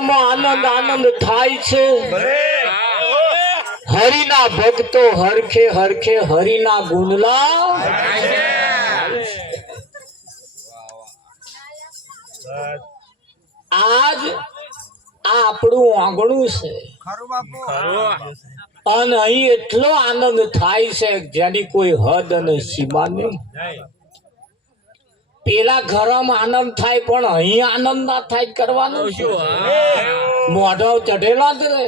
આનંદ આનંદ થાય છે. હરિના ભક્તો હરખે હરખે હરિના ગુંદલા. આજ આ આપણું આંગણું છે. અને અહીં એટલો આનંદ થાય છે જેની કોઈ હદ અને સીમા નહીં. પેલા ઘરમાં આનંદ થાય પણ અહીં આનંદ ના થાય કરવાનો? શું? મોઢો ચઢેલો જ રે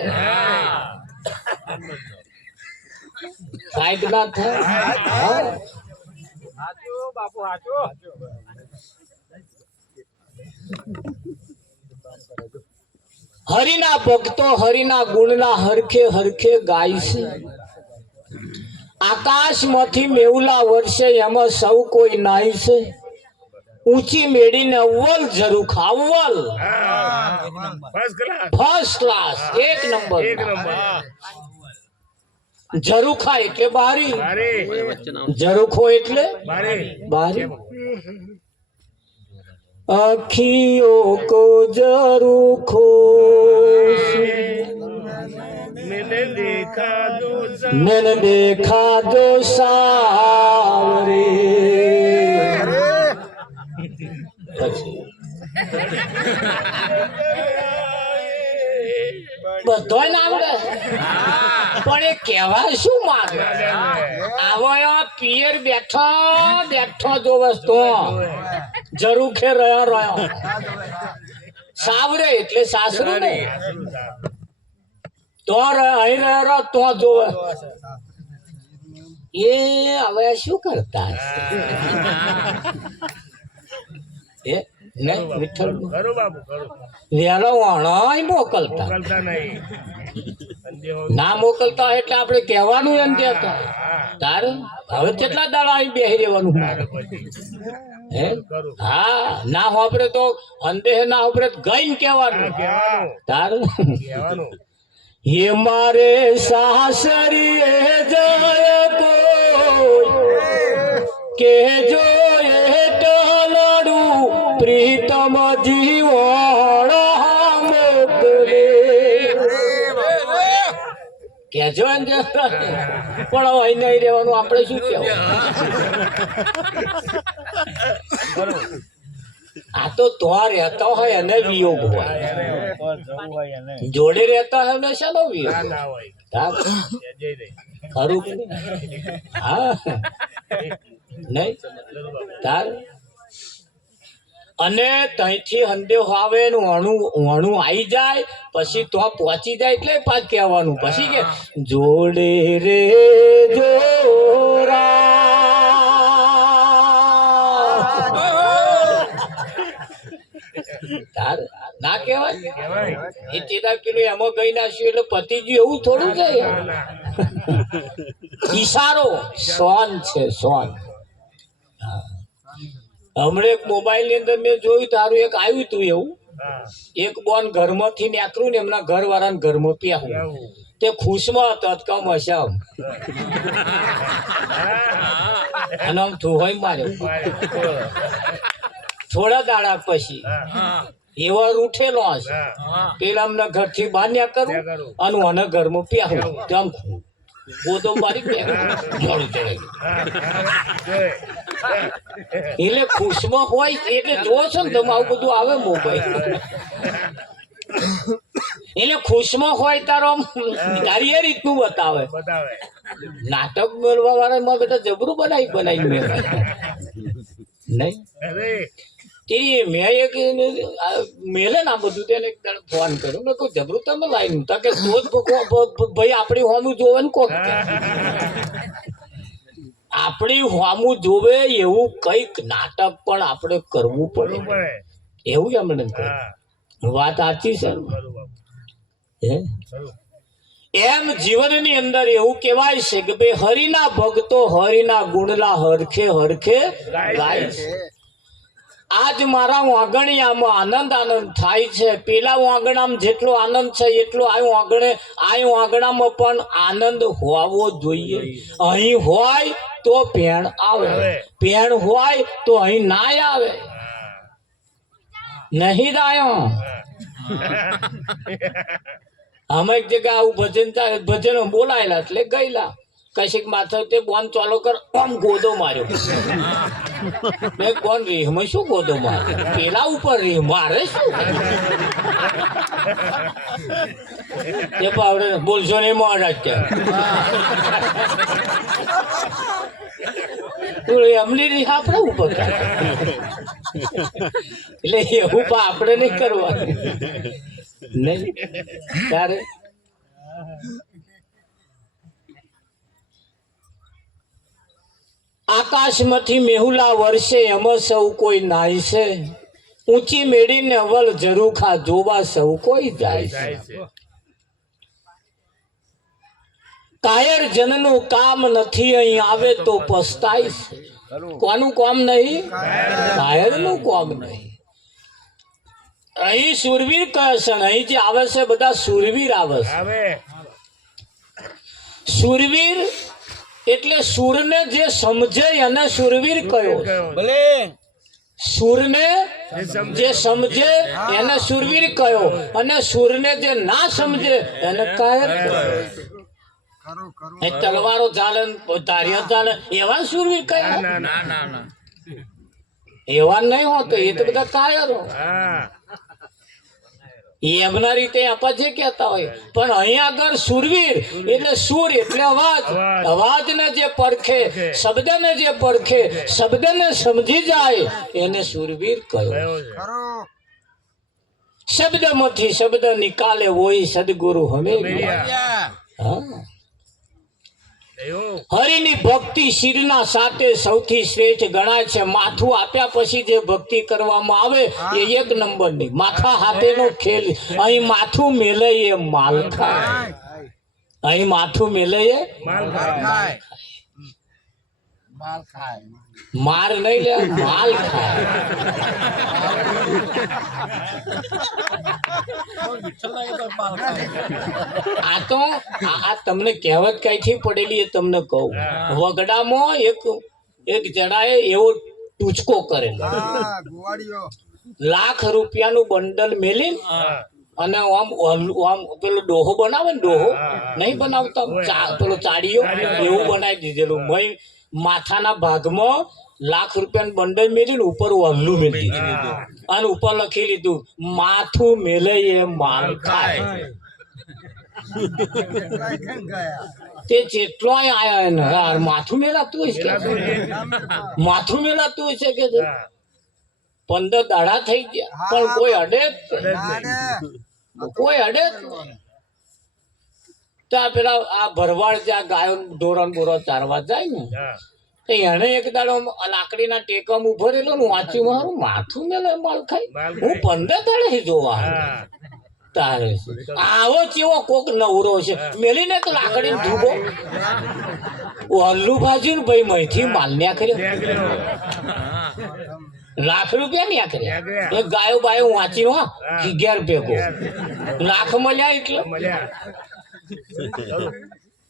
થાય ના થાય. હા. હરિના ભક્તો હરિના ગુણના હરખે હરખે ગાય છે. આકાશમાંથી મેવલા વર્ષે એમાં સૌ કોઈ નાય છે. ઊંચી મેળીને અવ્વલ જરૂર અવ્વલ ફર્સ્ટ ક્લાસ ફર્સ્ટ ક્લાસ એક નંબર એક નંબર ઝરૂખા એટલે બારી બારે ઝરૂખો એટલે બારે બારી અખિયો કો ઝરૂખો मैंने देखा दो मैंने देखा दो सावरे પછી. બધો ના આવડે. પણ એ કહેવા શું માંગે? આવો પિયર બેઠો બેઠો જો વસ્તુ. જરૂર ખે રહ્યો રહ્યો. સાવરે એટલે સાસરું ને. તો અહીં રહ્યો રહ્યો, તો જોવે એ હવે શું કરતા ને? વિઠ્ઠલ? કરો મોકલતા. ના મોકલતા એટલે આપણે કહેવાનું કહેતા તાર? હવે કેટલા દાડા બેહી રહેવાનું હે? હા ના હોપરે તો અંતે ના હોપરે ગઈને કહેવાનું. તાર? કહેવાનું. હે મારે સાસરીએ જાય કોઈ કે જો એ ટલડું પ્રીતમ જીવણ મોકલે કેજો એમ પણ હવે અહીં નહીં રહેવાનું આપણે શું કહેવું? આ તો તો રહેતો હોય અને વિયોગ હોય. જોડે રહેતા હોય ને શાનો વિયોગ હોય? ખરું હા. નહીં? તાર? અને ત્યાંથી હંદેવ આવે ને વણું વણું આવી જાય પછી તો પહોંચી જાય એટલે પાછ કહેવાનું. પછી કે જોડે રે જોરા. તાર? ના કહેવાય? કહેવાય એ તેના પેલું એમાં ગઈ નાખ્યું એટલે પતિજી એવું થોડું છે. ઈશારો સોન છે સોન. હમણાં એક મોબાઈલની અંદર મેં જોયું તારું એક આવ્યું તું એવું. એક બોન ઘરમાંથી નીકળ્યું ને એમના ઘર વાળાને ઘરમાં આવું તે ખુશમાં હતો તો કમ હશામ અને આમ થોહાઈ માર્યો. થોડા દાડા પછી એવા રૂઠેલો હશે પેલા અમને ઘરથી થી ન્યા કરું. અને મને ઘરમાં પ્યાવું તેમ ગોદો મારી મોડું ચડે એટલે ખુશમાં હોય એટલે જો છો ને તમે આવું બધું આવે મોબાઈલ એટલે ખુશમાં હોય તારો તારી એ રીતનું બતાવે નાટક મેળવા વાળા માં બેટા જબરું બનાવી બનાવી મેં નહીં તે મેં એક આ મેલે ના બધું તેને ફોન કર્યો. જબરું તમે તા કે તો જ ભાઈ આપણી હોમું જોવે ને કોક આપણી હોમું જોવે એવું કંઈક નાટક પણ આપણે કરવું પડે. એવું એમણે. વાત સાચી છે? ને? એમ જીવનની અંદર એવું કહેવાય છે કે ભાઈ હરિના ભક્તો હરિના ગુણલા હરખે હરખે ગાય છે. આજ મારા વાંગણિયામાં આનંદ આનંદ થાય છે. પેલા વાંગણામાં જેટલો આનંદ છે એટલો આ વાંગણે આ વાંગણામાં પણ આનંદ હોવો જોઈએ. અહીં હોય તો ભેણ આવે. ભેણ હોય તો અહીં ના આવે. નહીં દાયો. અમે એક જગ્યા આવું ભજન ભજનો બોલાયેલા એટલે ગયેલા. કશીક માથો તે બોન ચાલો કર, ઓમ ગોદો માર્યો. મેં કોણ રીહમાં શું ગોદો માર્યો? પેલા ઉપર રીહ, મારે શું? એ પાવડે બોલશો ને મોડા અત્યારે. એમની રીહ આપણે ઉપર એટલે એવું પણ આપણે નહીં કરવાનું. નહીં. તારે? આકાશમાંથી મેહુલા વર્ષે એમાં સૌ કોઈ નાય છે. ઊંચી મેળીને અવલ જરૂખા જોવા સૌ કોઈ જાય છે. કાયર જનનું કામ નથી અહીં આવે તો પસ્તાય છે. કોનું કામ નહીં? કાયરનું કામ નહીં. અહીં સુરવીર કહે છે અહીં જે આવે છે બધા સુરવીર આવે છે. આવે. સુરવીર એટલે સુરને જે સમજે એને સુરવીર કયો? ભલે. સુરને જે સમજે. એને સુરવીર કયો? અને સુરને જે ના સમજે એને કાયર એ તલવારો ચાલે ને ધારિયા ચાલે. એવા સુરવીર કયા? ના ના ના ના. એવા નહીં હોતો એ તો બધા કાયરો. હા. એમના રીતે આપા કેતા કહેતા હોય. પણ અહીંયા આગળ સુરવીર એટલે સુર એટલે અવાજ. અવાજ. અવાજને જે પરખે શબ્દને જે પરખે શબ્દને સમજી જાય એને સુરવીર કહ્યો. શબ્દમાંથી શબ્દ નિકાલે હોય સદગુરુ હમે હા. હરિની ભક્તિ શિરના સાથે સૌથી શ્રેષ્ઠ ગણાય છે. માથું આપ્યા પછી જે ભક્તિ કરવામાં આવે એ એક નંબરની. માથા હાથેનો ખેલ. અહીં માથું મેલે એ માલ ખાય. અહીં માથું મેલે એ માલ ખાય. માર નહીં લે માલ ખાય. આ તો આ તમને કહેવત કઈથી પડેલી એ તમને કહું. વગડામાં એક એક જણાએ એવો ટૂચકો કરેલો. લાખ રૂપિયાનું બંડલ મેલી અને આમ આમ પેલો ડોહો બનાવે ને ડોહો? નહીં બનાવતા પેલો ચાડીઓ એવું બનાવી દીધેલું. મય માથાના ભાગમાં લાખ રૂપિયાનું બંડલ મેળીને ઉપર ઓલ્લું મેળી દીધું. અને ઉપર લખી લીધું માથું મેલે એ માલ ખાય. તે જેટલોય આયા ને યાર માથું મેલાતું હોય છે માથું મેલાતું હોય છે કે પંદર દાડા થઈ ગયા. પણ કોઈ અડે કોઈ અડે જ નહીં. ત્યાં પેલા આ ભરવાડ જ્યાં ગાયો ઢોરણ બોરો ચારવા જાય ને તો એને એક દાડો લાકડી લાકડીના ટેકમ ઊભો રહેલો ને વાંચ્યું મારું માથું મેલે માલ ખાય હું પંદર દાડે જોવા તારે આવો કેવો કોક નવરો છે. મેલીને એક લાકડી ધૂબો. હલ્લુ ભાજી ને ભાઈ મહીથી માલ ન્યા કર્યો. લાખ રૂપિયા ન્યા કર્યા. ગાયો બાયો વાંચી હો અગિયાર ભેગો. લાખ મળ્યા એટલે?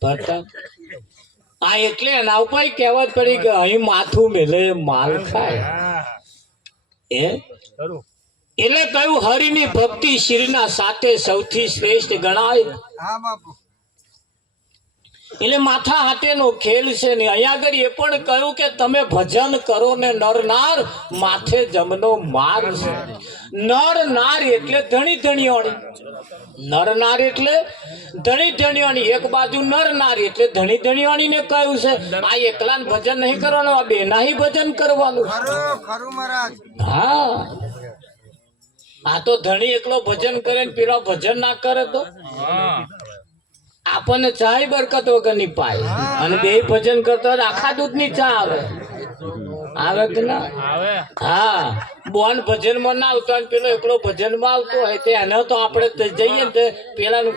ભરતા આ એટલે એના ઉપર કહેવત પડી કે અહીં માથું મેલે માલ થાય એ એટલે કહ્યું હરિની ભક્તિ શ્રીના સાથે સૌથી શ્રેષ્ઠ ગણાય. એટલે માથા હાટેનો ખેલ છે ને અહીંયા આગળ એ પણ કહ્યું કે તમે ભજન કરો ને નરનાર માથે જમનો માર છે. નર નાર એટલે ધણી ધણીઓણી. નરનાર એટલે ધણી ધણીઓણી. એક બાજુ નરનાર એટલે ધણી ધણિયાણી ને કહ્યું છે. આ એકલા ભજન નહીં કરવાનું આ બેનાહી ભજન કરવાનું. હા. આ તો ધણી એકલો ભજન કરે ને પેલો ભજન ના કરે તો? હા. આપણને ચાય બરકત વગરની પાય. અને બે ભજન કરતા હોય આખા દૂધની ચા આવે. આવે કે ના? આવે. હા. બોન ભજનમાં ના આવતો પેલો એકલો ભજનમાં આવતો હોય તે એને તો આપણે જઈએ ને તે પેલાનું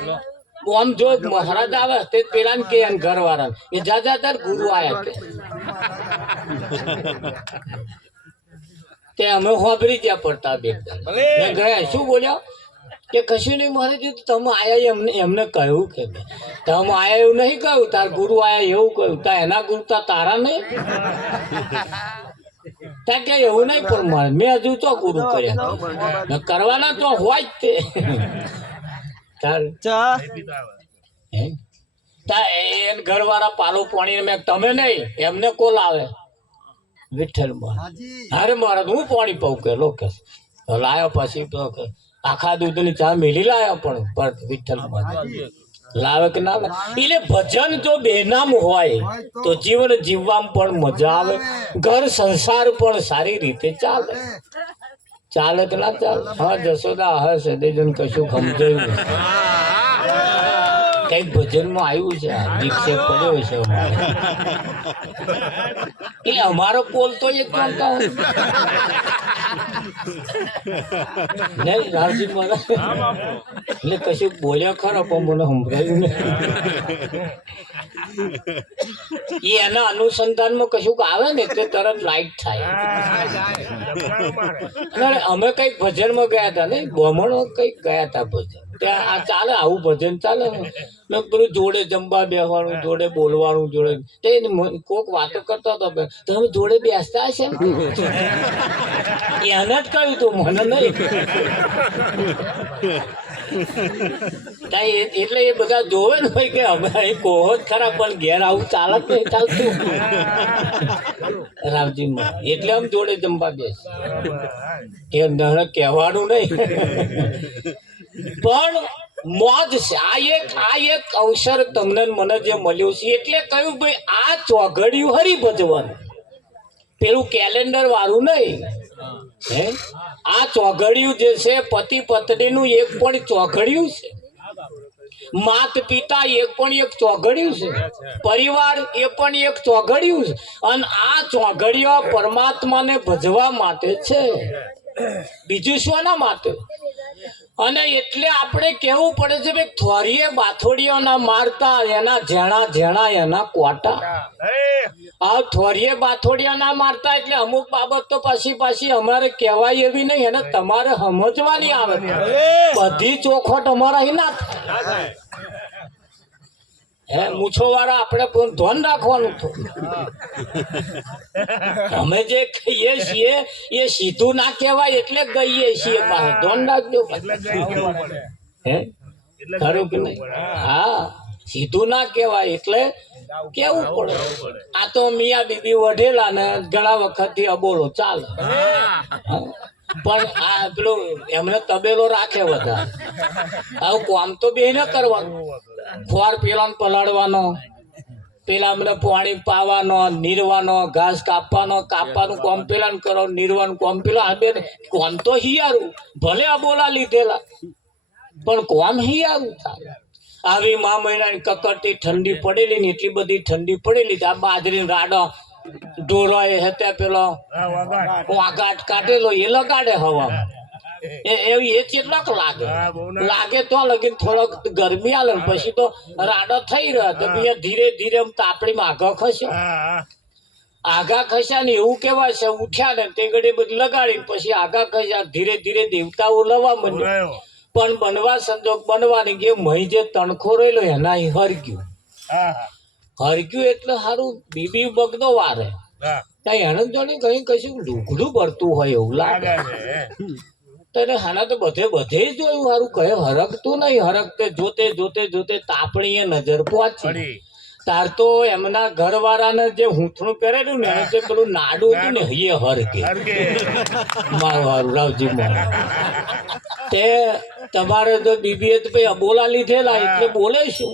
આમ જો મહારાજ આવે તે પેલાને કે એને ઘરવાળાને એ જા જા તાર ગુરુ આયા કે. તે અમે હોબરી ત્યાં પડતા બે. ગયા. શું બોલ્યા? કે કશું નહીં મારે જો તમે આયા એમને એમને કહ્યું કે તમે આયા એવું નહીં કહ્યું તાર ગુરુ આયા એવું કહ્યું. તા એના ગુરુ તા તારા નહીં? ત્યાં કે એવું નહીં પણ મારે મેં હજુ તો ગુરુ કર્યા. કરવાના તો હોય જ તે. તાર હે? તા એ ઘરવાળા પાલો પાણી મેં તમે નહીં એમને કોલ આવે. વિઠ્ઠલ અરે મારા હું પાણી પાઉં કે લો કે. લાયો પછી તો કે આખા દૂધની ચા મેલી લાયા પણ પણ વિઠ્ઠલ લાવે કે ના એટલે ભજન જો બેનામ હોય તો જીવન જીવવામાં પણ મજા આવે. ઘર સંસાર પણ સારી રીતે ચાલે. ચાલે. કે ના ચાલે? હા જશોદા હશે સદેજન કશું સમજાયું નહીં. કંઈક ભજનમાં આવ્યું છે. આ કર્યો છે એટલે અમારો પોલ તો એક હોય નહીં મહારાજ એટલે કશું બોલ્યા ખરા પણ મને સંભળાયું નહીં. એ એના અનુસંધાનમાં કશુંક આવે ને એટલે તરત લાઈટ થાય. અમે કંઈક ભજનમાં ગયા હતા ને બ્રાહ્મણો કંઈક ગયા હતા ભજન. આ ચાલે, આવું ભજન ચાલે? પેલું જોડે જમવા બેસવાનું જોડે બોલવાનું, જોડે તે કોક વાતો કરતો હતો તમે જોડે બેસતા હશે? એને જ કહ્યું તું, મને નહીં. એટલે એ બધા જોવે ને ભાઈ કે, અમે કોહો જ ખરા, પણ ઘેર આવું ચાલત નહીં ચાલતું. રામજી એટલે આમ જોડે જમવા બેસ. નળ કહેવાનું નહીં. પણ મોજ છે આ એક આ એક અવસર તમને મને જે મળ્યું છે. એટલે કહ્યું, ભાઈ, આ ચોઘડિયું હરી ભજવાનું પેલું કેલેન્ડર વાળું નહીં. હે? આ ચોઘડિયું જે છે, પતિ પત્નીનું એક પણ ચોઘડિયું છે. માત પિતા એક પણ એક ચોઘડિયું છે. પરિવાર એ પણ એક ચોઘડિયું છે. અને આ ચોઘડિયા પરમાત્માને ભજવા માટે છે. બીજું શોના માટે? અને એટલે આપણે કેવું પડે છે ભાઈ થોરીએ બાથોડીઓ ના મારતા એના ઝેણા ઝેણા એના કોટા આ થોરીએ બાથોડિયા ના મારતા એટલે અમુક બાબત તો પાછી પાછી અમારે કહેવાય એવી નહીં અને તમારે સમજવાની આવે. બધી ચોખવટ અમારા ના થાય. હે મૂછો વાળા આપણે પણ ધ્યાન રાખવાનું થોડું અમે જે કહીએ છીએ એ સીધું ના કહેવાય એટલે ગઈએ છીએ પાસે ધ્યાન રાખજો હે? ખરું કે નહીં? હા. સીધું ના કહેવાય એટલે કેવું પડે? આ તો મિયા બીબી વઢેલા ને ઘણા વખતથી અબોલો ચાલે. પણ આ પેલું એમને તબેલો રાખે બધા. આવું કામ તો બે ને કરવાનું. ખોર પેલાને પલાળવાનો પેલા અમને પાણી પાવાનો નીરવાનો ઘાસ કાપવાનો કાપવાનું કોમ પેલા કરો નીરવાનું કોમ પેલા આ બે કોમ તો હિયારું. ભલે આ બોલા લીધેલા પણ કોમ હિયારું થાય. આવી મા મહિનાની કકડતી ઠંડી પડેલી ને એટલી બધી ઠંડી પડેલી આ બાજરી રાડો ઢોરો એ હતે પેલો વાઘાટ કાઢેલો એ લગાડે હવા. એવી એ કેટલાક લાગે. લાગે તો લગીન થોડોક ગરમી આલે પછી તો રાડો થઈ રહ્યો. તો ધીરે ધીરે તાપડી માં આઘા ખસે. આઘા ખસ્યા ને એવું કેવાય છે ઉઠ્યા ને તે ઘડી બધું લગાડી પછી આઘા ખસ્યા ધીરે ધીરે દેવતાઓ લવા માંડ્યો. પણ બનવા સંજોગ બનવાની કે મહી જે તણખો રહેલો એના હર હરગ્યું હરગ્યું એટલે સારું બીબી બગદો વારે. કઈ એને જોડે કઈ કશું લુગડું ભરતું હોય એવું લાગે. તને હાલા તો બધે બધે જ જોયું સારું કહે હરકતું નહીં હરકતે જોતે જોતે જોતે તાપણીએ નજર પહોંચી. તાર તો એમના ઘરવાળાને જે હુંથણું પહેરેલું ને જે પેલું નાડું હતું ને એ હરકે. મારું મારું રાવજી મારું તે તમારે તો બીબીએ તો ભાઈ અબોલા લીધેલા એટલે બોલે શું?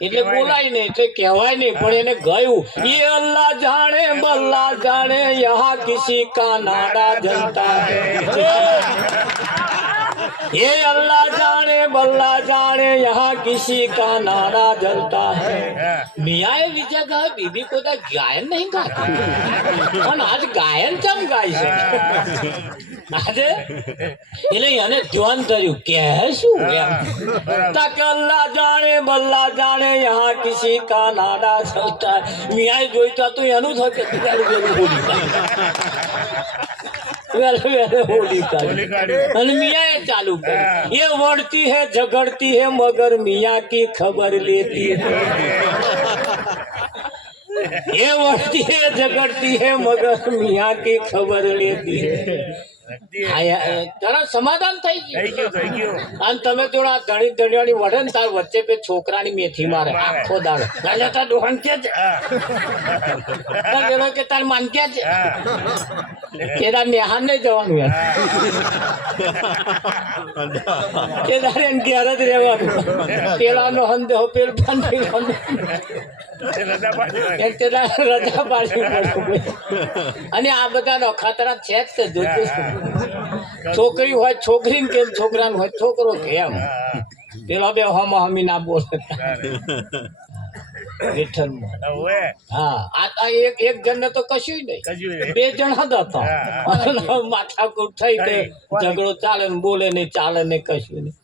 એટલે બોલાય નહીં એટલે કહેવાય નહીં પણ એને ગયું. એ અલ્લાહ જાણે બલ્લા જાણે યહા કિસી કા નાડા જનતા ये अल्लाह जाने बल्ला जाने यहाँ किसी का नाड़ा जलता है મિયાએ વિચાર કહે બીબી કોઈ તો ગાયન નહીં ગાતા પણ આજ ગાયન ચમ ગાય છે આજે એટલે એને ધ્યાન કર્યું કે શું એમ તાકે અલ્લાહ જાણે બલ્લા જાણે યહાં કિસી કા નાડા ચલતા હૈ. મિયાએ જોઈ તો હતું એનું થયું કે પેલું પેલું હોલી કાઢી. વેલા વેલા બોલી કાઢી. અને મિયા એ ચાલુ કરી. એ વળતી હે ઝઘડતી હે મગર મિયા કી ખબર લેતી હે. એ વળતી હે ઝઘડતી હે મગર મિયા કી ખબર લેતી તરત સમાધાન થઈ ગયું. થઈ ગયું અને તમે જોડે આ ધણી ધણીયાની વઢે ને તાર વચ્ચે બે છોકરાની મેથી મારે આખો દાડો. રાજા તાર દોહન કે છે? તાર કે તાર માન કે છે? કે તાર નેહાન નહીં જવાનું એમ. કે તારે એને ઘેર જ રહેવાનું. પેલાનો પેલ પણ રજા પાડી અને આ બધા નોખાતરા છે જ તે જોજો. છોકરી હોય છોકરી ને કે છોકરા હોય? છોકરો કે એમ હા, બે હમ હમી ના બોલે. હા. આ એક એક જણને તો કશું નહીં. બે જણ હતા. તો હા. માથાકૂટ થઈ કે ઝઘડો ચાલે ને બોલે નહીં ચાલે ને કશું નહીં.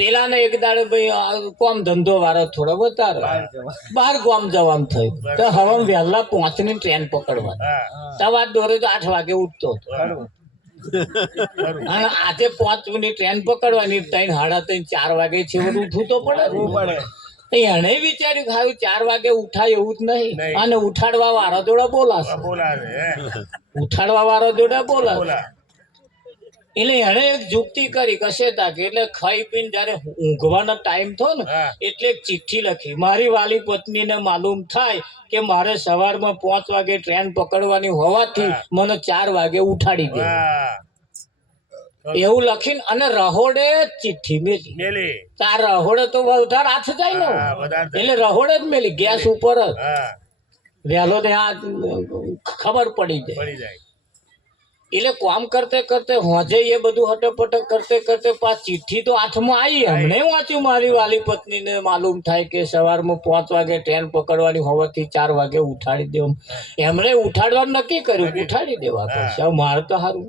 પેલાને એક દાડે ભાઈ કોમ ધંધો વાળો થોડો વધારે. બાર કોમ જવાનું થયું. તો હવે વહેલા પહોંચની ટ્રેન પકડવા. સવાર દોરે તો આઠ વાગે ઉઠતો હતો. અને આજે પાંચ મિનિટ ટ્રેન પકડવાની ત્રણ સાડા ત્રણ ચાર વાગે છે ઉઠવું તો પડે ને. એને વિચાર્યું કે હવે ચાર વાગે ઉઠાય એવું જ નહીં. અને ઉઠાડવા વાળા જોડે બોલાશે. ઉઠાડવા વાળા જોડે બોલાશે. બોલા. એટલે એને એક જુક્તિ કરી કશે તાકે એટલે ખાઈ પીને જયારે ઊંઘવાનો ટાઈમ થયો ને એટલે એક ચિઠ્ઠી લખી મારી વાલી પત્નીને માલુમ થાય કે મારે સવારમાં પાંચ વાગે ટ્રેન પકડવાની હોવાથી મને ચાર વાગે ઉઠાડી દે. એવું લખીને અને રહોડે ચિઠ્ઠી મેલી. મેલી. તાર રહોડે તો વધારે હાથ જાય ને. એટલે રહોડે જ મેલી ગેસ ઉપર જ. વહેલો ને આ ખબર પડી જાય. પડી જાય. એટલે કામ કરતે કરતે હોજે એ બધું હટપટ કરતે કરતે પાછ ચિઠ્ઠી તો હાથમાં આવી. હમણે વાંચ્યું મારી વાલી પત્નીને માલુમ થાય કે સવારમાં પાંચ વાગે ટ્રેન પકડવાની હોવાથી ચાર વાગે ઉઠાડી દેવું. એમણે ઉઠાડવાનું નક્કી કર્યું. ઉઠાડી દેવા પડશે. મારે તો સારું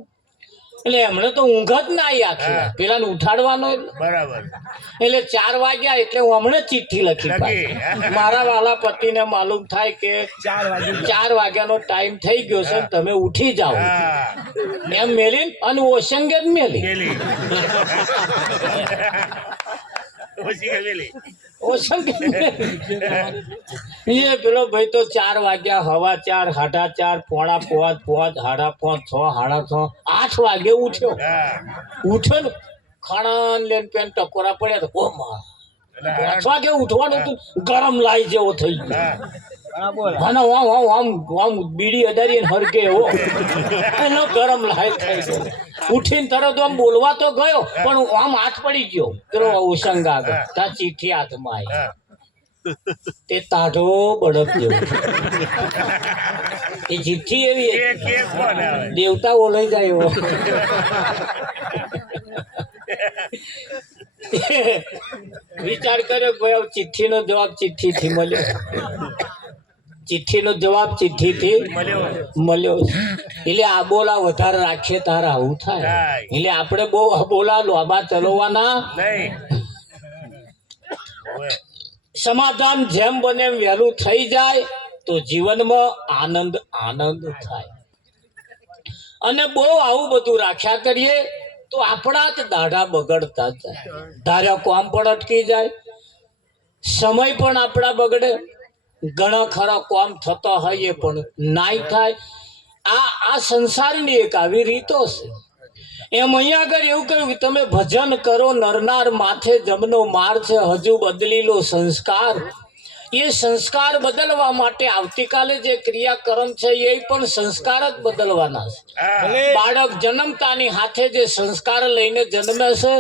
એટલે એમણે તો ઊંઘ જ ના આવી આખી. પેલાને ઉઠાડવાનો. બરાબર. એટલે ચાર વાગ્યા એટલે હું હમણાં ચિઠ્ઠી લખી. મારા વાલા પતિને માલુમ થાય કે ચાર વાગ્યાનો ટાઈમ થઈ ગયો છે તમે ઉઠી જાઓ. એમ મેલી અને ઓશંગે જ મેલી. મેલી. ઓછી એ પેલો ભાઈ તો ચાર વાગ્યા, હવા ચાર, હાડા ચાર, પોણા પોવા પોવા હાડા પાંચ છ, હાડા છ, આઠ વાગે ઉઠ્યો. ઉઠ્યો ને ખાણા લેન પેન ટકોરા પડ્યા તો આઠ વાગે ઉઠવાનું હતું, ગરમ લાઈ જેવો થઈ ગયો. અને આમ આમ આમ બીડી અદારી હરકે એવો. એનો ગરમ લાય થઈ ઉઠીને તરત આમ બોલવા તો ગયો પણ આમ હાથ પડી ગયો. કરો ઉસંગ આગળ. તા ચીઠી હાથમાં આવી. તે તાઢો બળદ જેવો એ ચીઠી એવી દેવતા ઓલાઈ જાય એવો વિચાર કર્યો ભાઈ ચિઠ્ઠીનો જવાબ ચિઠ્ઠીથી મળ્યો. ચિઠ્ઠીનો જવાબ ચિઠ્ઠીથી મળ્યો. મળ્યો. એટલે આ બોલા વધારે રાખીએ તારે આવું થાય. એટલે આપણે બહુ બોલા લોબા ચલવવાના સમાધાન જેમ બને એમ વહેલું થઈ જાય તો જીવનમાં આનંદ આનંદ થાય. અને બહુ આવું બધું રાખ્યા કરીએ તો આપણા જ દાઢા બગડતા જાય. ધાર્યા કોમ પણ અટકી જાય. સમય પણ આપણા બગડે. ઘણા ખરા કોમ થતા હોય પણ નાય થાય. આ આ સંસારની એક આવી રીતો છે. એમ અહીંયા આગળ એવું કહ્યું કે તમે ભજન કરો, નરનાર માથે જમનો માર છે, હજુ બદલી લો સંસ્કાર. એ સંસ્કાર બદલવા માટે આવતીકાલે જે ક્રિયાકર્મ છે એ પણ સંસ્કાર જ બદલવાના છે. બાળક જન્મતાની હાથે જે સંસ્કાર લઈને જન્મે છે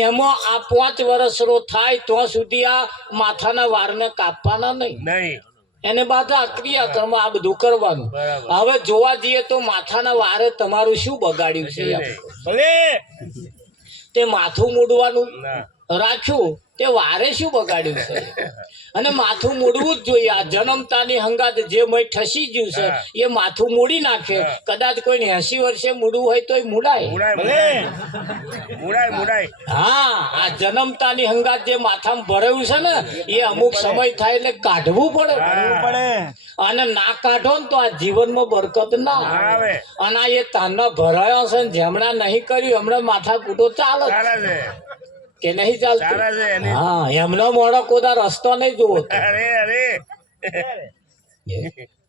એમાં આ પાંચ વર્ષનો થાય તો સુધી આ માથાના વારને કાપવાના નહીં. નહીં. એને બાધા ક્રિયાક્રમ આ બધું કરવાનું. હવે જોવા જઈએ તો માથાના વારે તમારું શું બગાડ્યું છે? તે માથું મૂડવાનું રાખ્યું તે વારે શું બગાડ્યું છે? અને માથું મૂડવું જ જોઈએ. આ જન્મતાની હંગાત જે મય ઠસી ગયું છે એ માથું મૂડી નાખે. કદાચ કોઈને એસી વર્ષે મૂડવું હોય તોય મૂડાય હા આ જન્મતાની હંગાત જે માથામાં ભરાયું છે ને એ અમુક સમય થાય એટલે કાઢવું પડે. પડે. અને ના કાઢો ને તો આ જીવનમાં બરકત ના આવે. અને આ એ તાના ભરાયો છે જેમણે નહીં કર્યું હમણાં માથા કૂટો ચાલે ચાલે છે. કે નહીં ચાલતું? હા એમનો મોડો કોદા રસ્તો નહીં જોવો અરે અરે.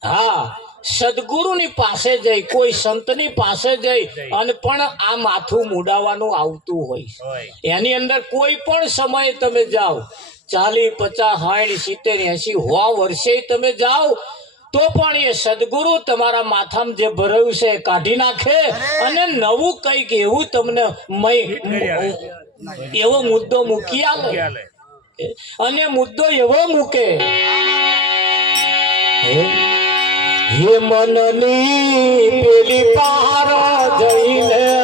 હા સદગુરુની પાસે જઈ કોઈ સંતની પાસે જઈ અને પણ આ માથું મુડાવવાનું આવતું હોય હોય. એની અંદર કોઈ પણ સમયે તમે જાઓ ચાલી પચાસ સાઠ સિત્તેર એસી હોવા વર્ષે તમે જાઓ તો પણ એ સદગુરુ તમારા માથામાં જે ભરાયું છે એ કાઢી નાખે અને નવું કંઈક એવું તમને મય એવો મુદ્દો મૂકી આલે. અને મુદ્દો એવો મૂકે. હે મનની પેલી પાર જઈને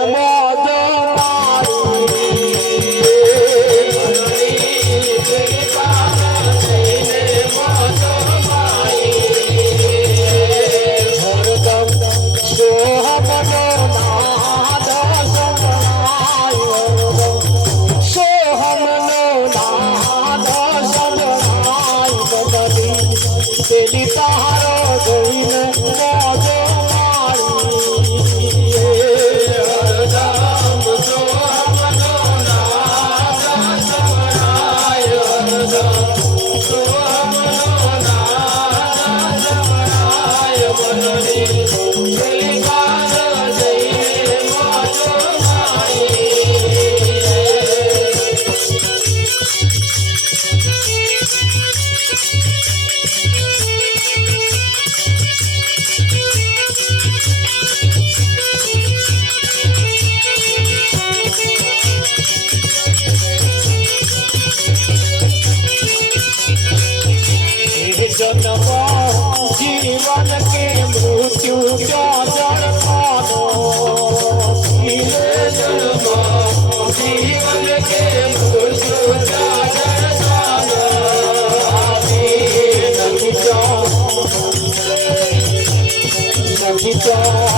નથી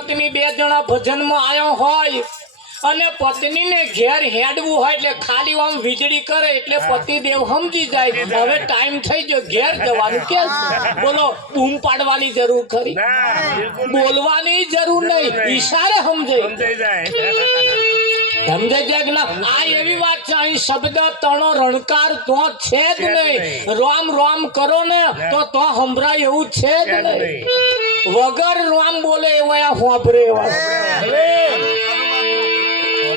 પત્ની બે જણા ભજનમાં આવ્યા હોય અને પત્નીને ઘેર હેડવું હોય એટલે ખાલી આમ વીજળી કરે એટલે પતિદેવ સમજી જાય. હવે ટાઈમ થઈ ગયો ઘેર જવાનું કે બોલો બૂમ પાડવાની જરૂર ખરી. બોલવાની જરૂર નહીં. ઈશારે સમજે સમજાઈ જાય. સમજે છે કે ના આ એવી વાત છે અહીં શબ્દ તણો રણકાર તો છે જ નહીં. રોમ રોમ કરો ને તો તો સંભળાય એવું છે જ નહીં? વગર રોમ બોલે એવા આ હોંભરે એવા.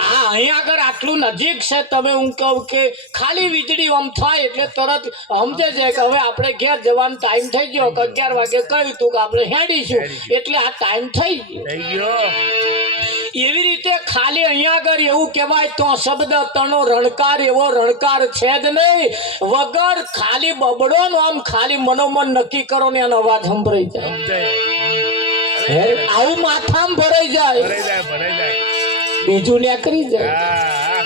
આ અહીંયા આગળ આટલું નજીક છે તમે હું કહું કે ખાલી વીજળી આમ થાય એટલે તરત સમજે છે કે હવે આપણે ઘેર જવાનો ટાઈમ થઈ ગયો કે અગિયાર વાગે કહ્યું તું કે આપણે હેડીશું. એટલે આ ટાઈમ થઈ ગયો. એવી રીતે ખાલી અહીંયા આગળ એવું કહેવાય તો શબ્દ તણો રણકાર એવો રણકાર છે જ નહીં. વગર ખાલી બબડો નો આમ ખાલી મનોમન નક્કી કરો ને એનો અવાજ સંભળાઈ જાય. આવું માથામાં ભરાઈ જાય. જાય જાય. બીજું નીકળી જાય. હા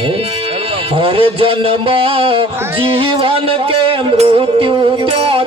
હે? ખરું હર જન્મ જીવન કે મૃત્યુ ત્યાં